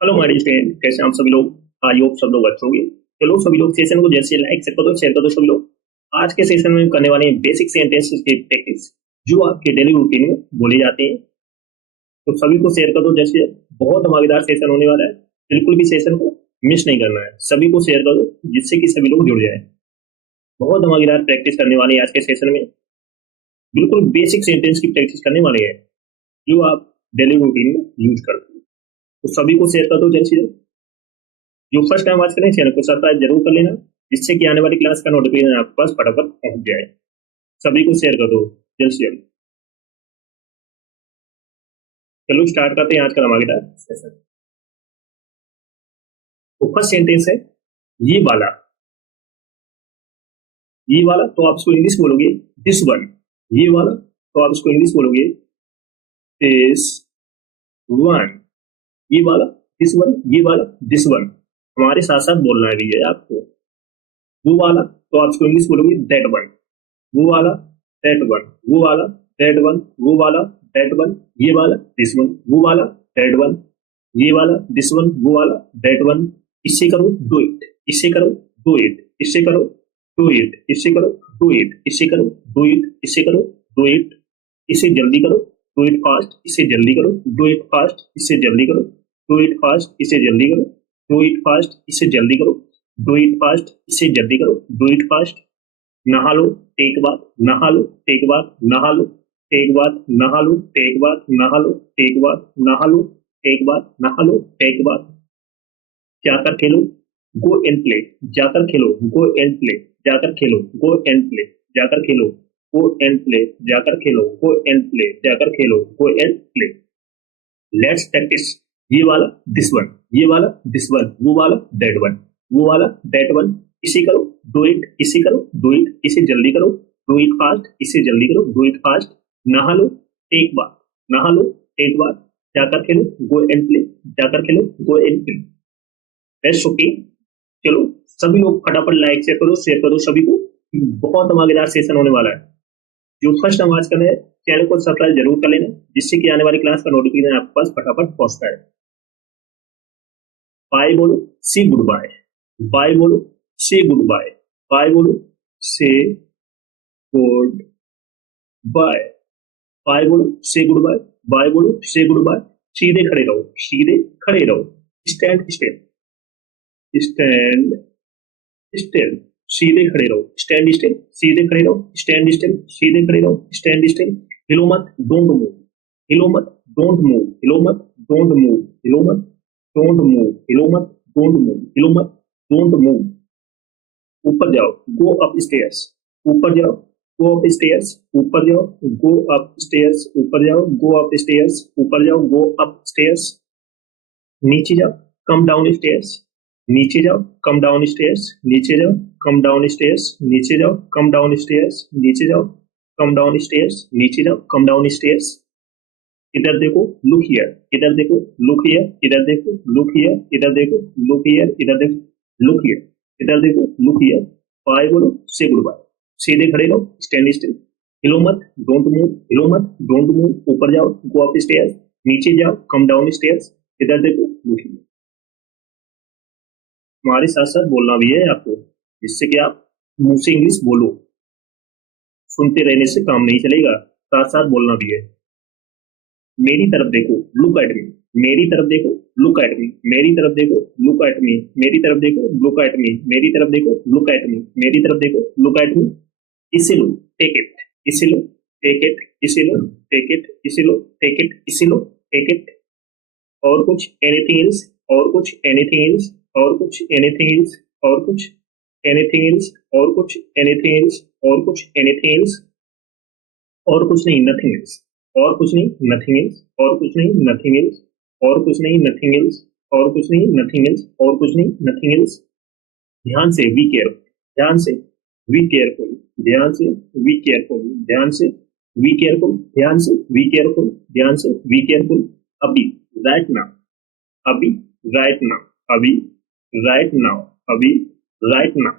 Hello हमारे student, कैसे हम सभी लोग? आई होप सब लोग अच्छे होंगे। चलो सभी लोग सेशन को जैसे लाइक शेयर कर दो सभी लोग। आज के सेशन में हम करने वाले हैं बेसिक सेंटेंसेस की प्रैक्टिस, जो आपके डेली रूटीन में बोले जाते हैं। तो सभी को शेयर कर दो जैसे। बहुत धमाकेदार सेशन होने वाला है, बिल्कुल भी सेशन को मिस नहीं करना है। सभी को शेयर कर दो जिससे कि सभी लोग जुड़ जाए। बहुत धमाकेदार प्रैक्टिस करने वाले हैं आज के सेशन में। बिल्कुल बेसिक सेंटेंस की प्रैक्टिस करने वाले हैं, जो आप डेली रूटीन में यूज करते हैं। तो सभी को शेयर कर दो जैसे। जो फर्स्ट टाइम वॉच करें चैनल को सब्सक्राइब जरूर कर लेना, जिससे कि आने वाली क्लास का नोटिफिकेशन आपके पास फटाफट पहुंच जाए। सभी को शेयर कर दो जल्द से जल्द। चलो स्टार्ट करते हैं आज का धमाकेदार सेशन। तो फर्स्ट सेंटेंस है ये वाला। ये वाला तो आप इसको इंग्लिश बोलोगे दिस वन। ये वाला तो आप इसको इंग्लिश बोलोगे दिस वन। ये वाला दिस वन, ये वाला दिस वन। हमारे साथ साथ बोलना है भी है आपको। वो वाला तो आप इसको इंग्लिश बोलोगे दैट वन। वो वाला दैट वन, वो वाला दैट वन, वो वाला दैट वन, ये वाला दिस वन, वो वाला दैट वन, ये वाला दिस वन, वो वाला दैट वन। इससे करो डू इट, इससे करो डू इट, इससे करो डू इट, इससे करो डू इट, इससे करो डू इट, इससे करो डू इट। इसे जल्दी करो, डू इट फास्ट, इसे जल्दी करो, डू इट फास्ट, इसे जल्दी करो, डू इट फास्ट, इसे जल्दी करो, डू इट फास्ट, इसे जल्दी करो, डू इट फास्ट, इसे जल्दी करो, डू इट फास्ट। नहा लो, टेक बात, नहा लो, टेक बात, नहा लो, टेक बात, नहा लो, टेक बात, नहा लो, टेक बात, नहा लो, टेक बात, नहा लो, टेक बात। जाकर खेलो, गो एंड प्ले, जाकर खेलो, गो एंड प्ले, जाकर खेलो, गो एंड प्ले, जाकर खेलो, गो एंड प्ले, जाकर खेलो, गो एंड प्ले, जाकर खेलो, go and play. Let's practice. ये वाला दिस वन, ये वाला दिस वन, वो वाला दैट वन, वो वाला दैट वन। इसे करो डू इट, इसे करो डू इट, इसे जल्दी करो, डू इट फास्ट, इसे जल्दी करो, डू इट फास्ट। नहा लो, टेक बात, नहा लो, टेक बात, जाकर खेलो, गो एंड प्ले, जाकर खेलो, go and play. Best okay. चलो सभी लोग फटाफट लाइक शेयर करो सभी को। बहुत धमाकेदार सेशन होने वाला है। जो फर्स्ट आवाज कर है चैनल को सब्सक्राइब जरूर कर लेना, जिससे कि आने वाली क्लास का नोटिफिकेशन आपके पास फटाफट पहुंचता है। बाय बोलो, सी गुड बाय। बाय बोलो, से गुड बाय। बाय बोलो, से गुड बाय। बाय बोलो, से गुड बाय। बाय बोलो, से गुड बाय। सीधे खड़े रहो, सीधे खड़े रहो। स्टैंड स्टिल, स्टैंड स्टिल, सीधे खड़े रहो, स्टैंड स्टिल, सीधे खड़े रहो, स्टैंड स्टिल, सीधे खड़े रहो, स्टैंड स्टिल। हिलो मत, डोंट मूव, हिलो मत, डोंट मूव, हिलो मत, डोंट मूव, हिलो मत, डोंट मूव, हिलो मत, डोंट मूव, हिलो मत, डोंट मूव। ऊपर जाओ, गो अप स्टेयर्स, ऊपर जाओ, गो अप स्टेयर्स, ऊपर जाओ, गो अप स्टेयर्स, ऊपर जाओ, गो अप स्टेयर्स, ऊपर जाओ, गो अप स्टेयर्स। नीचे जाओ, कम डाउन स्टेयर्स, नीचे जाओ, कम डाउन स्टेयर्स, नीचे जाओ, कम डाउन स्टेयर्स, नीचे जाओ, कम डाउन स्टेयर्स, नीचे जाओ, कम डाउन स्टेयर्स, नीचे जाओ, कम डाउन स्टेयर्स। इधर देखो, लुक हियर, इधर देखो, लुक हियर, इधर देखो, लुक हियर, इधर देखो, लुक हियर, इधर देखो, लुक हियर, इधर देखो, लुक हियर। बाय बोलो, से गुड बाय। सीधे खड़े रहो, स्टैंड स्टिल, हिलो मत, डोंट मूव, हिलो मत, डोंट मूव। ऊपर जाओ, गो अप स्टेयर्स, नीचे जाओ, कम डाउन स्टेयर्स, इधर देखो, लुक हियर। हमारे साथ साथ बोलना भी है आपको, जिससे कि आप मुंह से इंग्लिश बोलो। सुनते रहने से काम नहीं चलेगा, साथ साथ बोलना भी है। मेरी तरफ देखो, लुक एट मी। मेरी तरफ देखो, लुक एट मी। मेरी तरफ देखो, लुक एट मी। मेरी तरफ देखो, लुक एट मी। मेरी तरफ देखो, लुक एट मी। मेरी तरफ देखो, लुक एट मी। इसे लो, टेक इट, इसे लो, टेक इट, इसे लो, टेक इट, इसे लो, टेक इट, इसे लो, टेक इट। और कुछ एनीथिंग एल्स, और कुछ एनीथिंग एल्स, और कुछ एनीथिंग एल्स, और कुछ एनीथिंग एल्स, और कुछ एनीथिंग एल्स, और कुछ एनीथिंग एल्स। और कुछ नहीं, नथिंग एल्स, और कुछ नहीं, नथिंग एल्स, और कुछ नहीं, नथिंग एल्स, और कुछ नहीं, नथिंग एल्स, और कुछ नहीं, नथिंग एल्स, और कुछ नहीं, नथिंग एल्स। ध्यान से, बी केयरफुल, ध्यान से, बी केयरफुल, ध्यान से, बी केयरफुल, ध्यान से, बी केयरफुल, ध्यान से, बी केयरफुल, ध्यान से, बी केयरफुल। अभी, राइट नाउ, अभी, राइट नाउ, अभी, राइट नाउ, अभी, राइट नाउ।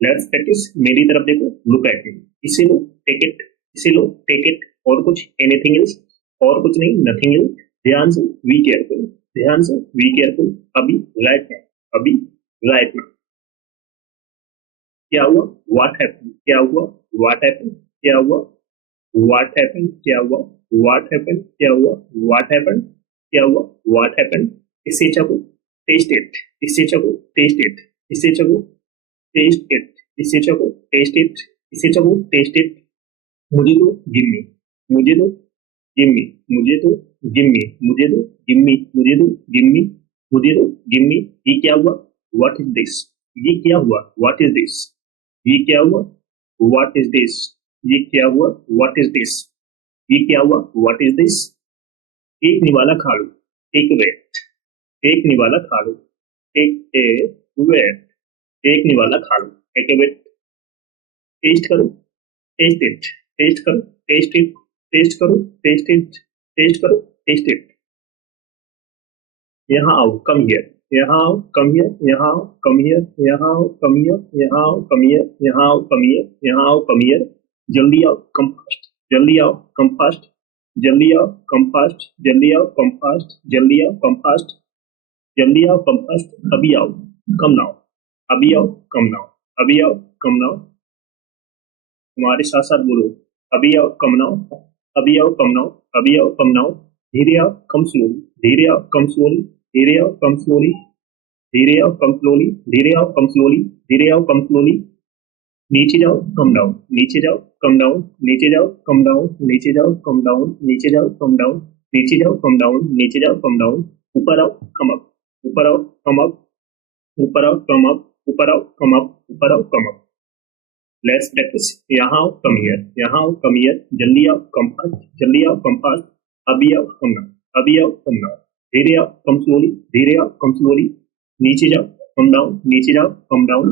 Let's practice. मेरी तरफ देखो, लुक एट मी। इसे लो, टेक इट, इसे लो, टेक इट। और कुछ एनीथिंग एल्स, और कुछ नहीं, नथिंग एल्स। ध्यान से, बी केयरफुल, ध्यान से, बी केयरफुल, अभी राइट नाउ, अभी राइट नाउ। क्या हुआ, व्हाट हैपेंड, क्या हुआ, व्हाट हैपेंड, क्या हुआ, व्हाट हैपेंड, क्या हुआ, व्हाट हैपेंड, क्या हुआ, व्हाट हैपेंड, क्या हुआ, व्हाट हैपेंड। इससे चको, टेस्ट इट, इससे चको, टेस्ट इट, इससे चको, टेस्ट इट, इससे चको, टेस्ट इट, इससे चको, टेस्ट इट। मुझे दो, गिव मी, मुझे दो, गिव मी, मुझे दो, गिव मी, मुझे दो, गिव मी, मुझे दो, गिव मी, मुझे दो, गिव मी। ये क्या हुआ, व्हाट इज दिस, ये क्या हुआ, व्हाट इज दिस, ये क्या हुआ, व्हाट इज दिस, ये क्या हुआ, व्हाट इज दिस, ये क्या हुआ, व्हाट इज दिस। एक निवाला खा लो, एक वेट, एक निवाला खा लो, एक ए वेट, एक निवाला खा लो, एक ए वेट। टेस्ट करो, टेस्ट इट, टेस्ट करो, टेस्ट इट, टेस्ट करो, टेस्ट इट, टेस्ट करो, टेस्ट इट। यहाँ आओ, कम हियर, यहाँ आओ, कम हियर, यहाँ आओ, कम हियर, यहाँ आओ, कम हियर, यहाँ आओ, कम हियर, यहाँ आओ, कम हियर, यहाँ आओ, कम हियर। जल्दी आओ, कम फास्ट, जल्दी आओ, कम फास्ट, जल्दी आओ, कम फास्ट, जल्दी आओ, कम फास्ट, जल्दी आओ, कम फास्ट, जल्दी आओ, कम फास्ट। अभी आओ, कम नाउ, अभी आओ, कम नाउ, अभी आओ, कम नाउ। तुम्हारे साथ साथ बोलो, अभी आओ, कम नाउ, अभी आओ, कम नाउ, अभी आओ, कम नाउ। धीरे आओ, कम स्लोली, धीरे आओ, कम स्लोली, धीरे आओ, कम स्लोली, धीरे आओ, कम स्लोली, धीरे आओ, कम स्लोली, धीरे आओ, कम स्लोली। नीचे जाओ, कम डाउन, नीचे जाओ, कम डाउन, नीचे जाओ, कम डाउन, नीचे जाओ, कम डाउन, नीचे जाओ, कम डाउन, नीचे जाओ, कम डाउन, नीचे जाओ, कम डाउन। ऊपर आओ, कम अप, ऊपर आओ, कम अप, ऊपर आओ, कम अप, ऊपर आओ, कम अप, ऊपर आओ, कम अप। Let's practice. यहाँ आओ, कम हियर, यहाँ आओ, कम हियर, जल्दी आओ, कम फास्ट, जल्दी आओ, कम फास्ट, अभी आओ, कम नाउ, अभी आओ, कम नाउ। धीरे आओ, कम स्लोली, धीरे आओ, कम स्लोली। नीचे जाओ, कम डाउन, नीचे जाओ, कम डाउन।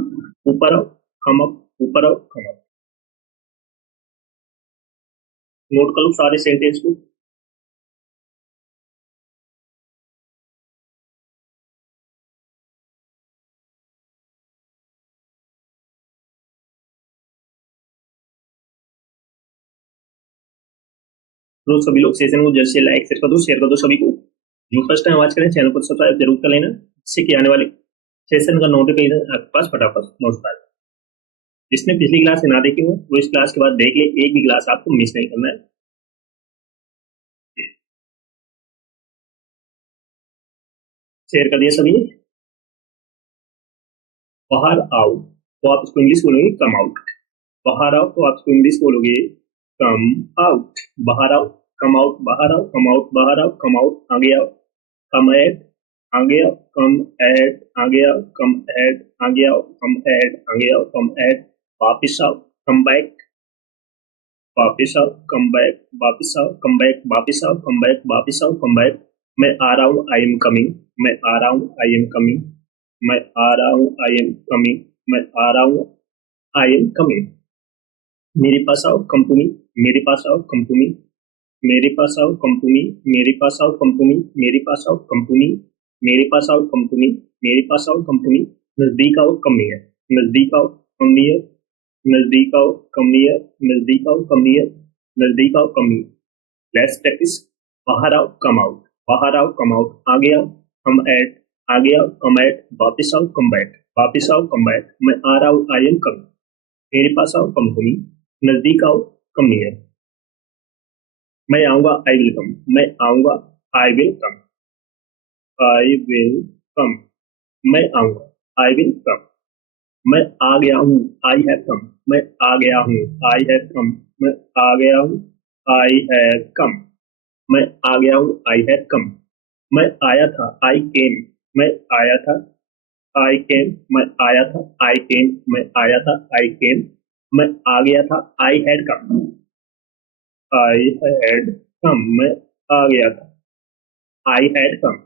ऊपर आओ, कम अप, ऊपर आओ, कम अप। नोट कर लो सारे सेंटेंस को। तो सभी लोग सेशन को जैसे लाइक शेयर कर दो सभी को। जो फर्स्ट टाइम वॉच करें चैनल को सब्सक्राइब जरूर कर लेना, जिससे कि आने वाले सेशन का नोटिफिकेशन आपके पास फटाफट पहुंचता है। जिसने पिछली क्लास ना देखी हो वो इस क्लास के बाद देख ले, एक भी क्लास आपको मिस नहीं करना है। शेयर कर दिया सभी ने। बाहर आओ तो आप इसको इंग्लिश बोलोगे कम आउट, बाहर आओ तो आप इसको इंग्लिश बोलोगे कम आउट, बाहर आओ, कम आउट, बाहर आओ, कम आउट, बाहर आओ, कम आउट, आगे आओ, कम एड, आगे आओ, कम एड, आगे आओ, कम एड, आगे आओ, कम एड, आगे आओ, कम एड। वापिस आओ, कम बैक, वापिस आओ, कम बैक, वापिस आओ, कम बैक, वापिस आओ, कम बैक, वापिस आओ, कम बैक। मैं आ रहा हूँ, आई एम कमिंग, मैं आ रहा हूँ, आई एम कमिंग, मैं आ रहा हूँ, आई एम कमिंग, मैं आ रहा हूँ, आई एम कमिंग। मेरे पास आओ, कम टू मी, मेरे पास आओ, कम टू मी, मेरे पास आओ, कम टू मी, मेरे पास आओ, कम टू मी, मेरे पास आओ, कम टू मी, मेरे पास आओ, कम टू मी, मेरे पास आओ, कम टू मी। नजदीक आओ, कम नियर, नजदीक आओ, कम नियर, नजदीक आओ, कम नियर, नजदीक आओ, कम नियर, नजदीक आओ, कम नियर। Let's practice. बाहर आओ, कम आउट, बाहर आओ, कम आउट, आगे आओ, कम एट, आगे आओ, कम एट, वापिस आओ, कम बैक, वापिस आओ, कम बैक। मैं आ रहा हूँ, आई एम कम, मेरे पास आओ, कम टू मी, नजदीक आओ, कम नियर। मैं आऊंगा, आई विल कम, मैं आऊंगा, I will come, I will come, मैं आऊंगा, आई विल कम। मैं आ गया हूँ, आई हैव कम, मैं आ गया हूँ, आई हैव कम, मैं आ गया हूँ, आई हैव कम, मैं आ गया हूँ, आई हैव कम। मैं आया था, आई केम, मैं आया था, आई केम, मैं आया था, आई केम, मैं आया था, आई केम। मैं आ गया था, I had come, I had come, मैं आ गया था, आई हैड कम।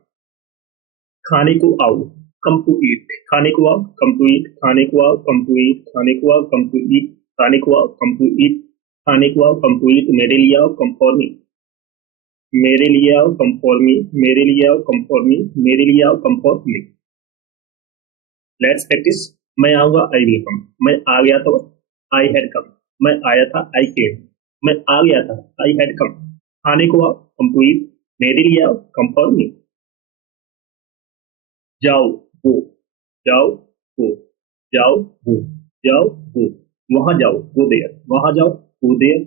खाने को आओ, कम टू ईट, खाने को आओ, कम टू ईट, खाने को आओ, कम टू ईट, खाने को आओ, कम टू ईट, खाने को आओ, कम टू ईट, खाने को आओ, कम टू ईट। मेरे लिए आओ, कम फॉर मी, मेरे लिए आओ, कम फॉर मी, मेरे लिए आओ, कम फॉर मी, मेरे लिए आओ, come for me. Let's practice. मैं आऊंगा, आई विल कम, मैं आ गया था, आई हैड कम, मैं आया था, आई केम, मैं आ गया था, आई हैड कम। खाने को आओ, कम टू ईट, मेरे लिए आओ, कम फॉर मी। जाओ वो, जाओ वो, जाओ वो, जाओ वो, वहां जाओ गो देयर, वहां जाओ गो देयर,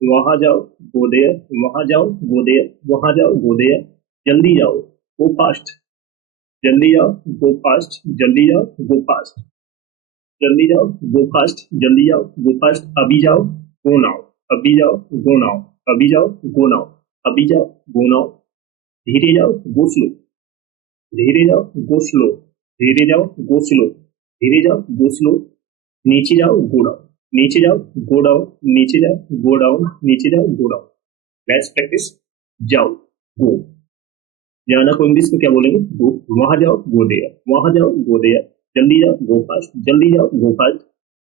वहां जाओ गो देयर, वहां जाओ गो देयर, वहां जाओ गो देयर, जल्दी जाओ गो फास्ट, जल्दी जाओ गो फास्ट, जल्दी जाओ गो फास्ट, जल्दी जाओ गो फास्ट, जल्दी जाओ गो फास्ट, अभी जाओ गो नाउ, अभी जाओ गो नाउ, अभी जाओ गो नाउ, अभी जाओ गो नाउ, धीरे जाओ गो स्लो, धीरे जाओ गो स्लो, धीरे जाओ गो स्लो, धीरे जाओ गो स्लो, नीचे जाओ गो डाउन, नीचे जाओ गो डाउन, नीचे जाओ गो डाउन, नीचे जाओ गो डाउन। Let's practice. जाओ गो, जाना को इंग्लिश में क्या बोलेंगे? गो। वहां जाओ गो देयर, वहां जाओ गो देयर, जल्दी जाओ गो फास्ट, जल्दी जाओ गो फास्ट,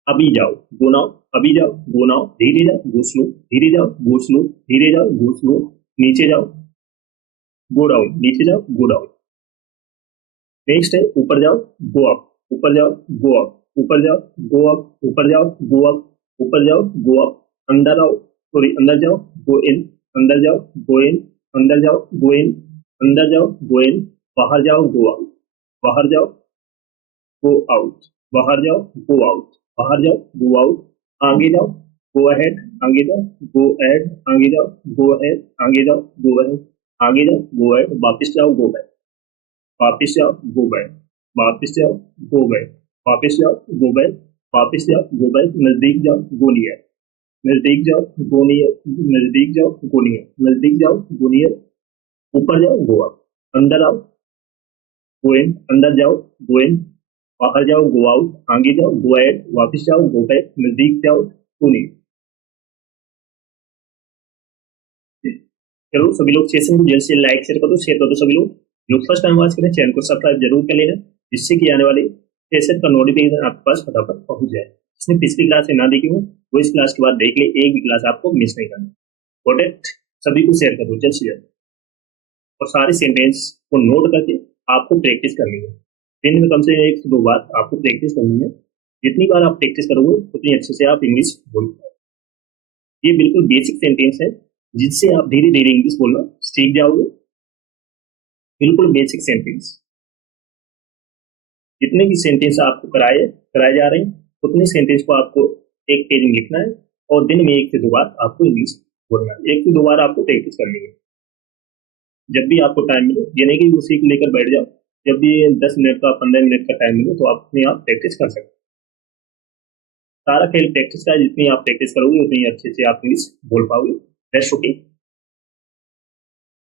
अभी जाओ गो नाउ, अभी जाओ गो नाउ, धीरे जाओ गो स्लो, धीरे जाओ गो स्लो, धीरे जाओ गो स्लो, नीचे जाओ गो डाउन, नीचे जाओ गो डाउन। नेक्स्ट है ऊपर जाओ गो अप, ऊपर जाओ गो अप, ऊपर जाओ गो अप, ऊपर जाओ गो अप, ऊपर जाओ गो अप, अंदर आओ, सॉरी अंदर जाओ गो इन, अंदर जाओ गो इन, अंदर जाओ गो इन, अंदर जाओ गो इन, बाहर जाओ गो आउट, बाहर जाओ गो आउट, बाहर जाओ गो आउट, बाहर जाओ गो आउट, आगे जाओ गो अहेड, आगे जाओ गो अहेड, आगे जाओ गो अहेड, आगे जाओ गो अहेड, आगे जाओ गो अहेड, वापस जाओ गो बैक, वापस जाओ गो बैक, वापस जाओ गो बैक, वापस जाओ गो बैक, वापस जाओ गो बैक, नजदीक जाओ गो नियर, नजदीक जाओ गो नियर, नजदीक जाओ गो नियर, नजदीक जाओ गो नियर, ऊपर जाओ गो अप, अंदर आओ गो इन, अंदर जाओ गो इन, बाहर जाओ गो आउट, आगे जाओ गो एड, वापस जाओ गो बैक, नजदीक जाओ गो नियर। चलो सभी लोग सेशन को जल्द से लाइक शेयर कर दो, शेयर कर दो सभी लोग। जो फर्स्ट टाइम वॉच करें चैनल को सब्सक्राइब जरूर कर लेना, जिससे कि आने वाले सेशन का नोटिफिकेशन आपके पास फटाफट पहुंच जाए। जिसने पिछली क्लास में ना देखी हो वो इस क्लास के बाद देख ले, एक भी क्लास आपको मिस नहीं करना। प्रोडक्ट सभी को शेयर कर दो जल्द से जल्द, और सारे सेंटेंस को नोट करके आपको प्रैक्टिस करनी है। दिन में कम से कम 1 से 2 बार आपको प्रैक्टिस करनी है। जितनी बार आप प्रैक्टिस करोगे उतनी अच्छे से आप इंग्लिश बोल पाओगे। ये बिल्कुल बेसिक सेंटेंस है जिससे आप धीरे धीरे इंग्लिश बोलना सीख जाओगे। बिल्कुल बेसिक सेंटेंस, जितने भी सेंटेंस आपको कराए जा रहे हैं उतने सेंटेंस को आपको एक पेज में लिखना है और दिन में 1 से 2 बार आपको इंग्लिश बोलना है। 1 से 2 बार आपको प्रैक्टिस करनी है। जब भी आपको टाइम मिले, ये नहीं कि उसी को लेकर बैठ जाओ। जब भी 10 मिनट का 15 मिनट का टाइम मिले तो आप अपने आप प्रैक्टिस कर सकते हैं। सारा खेल प्रैक्टिस का है, जितनी आप प्रैक्टिस करोगे उतनी अच्छे से आप इंग्लिश बोल पाओगे। Best okay.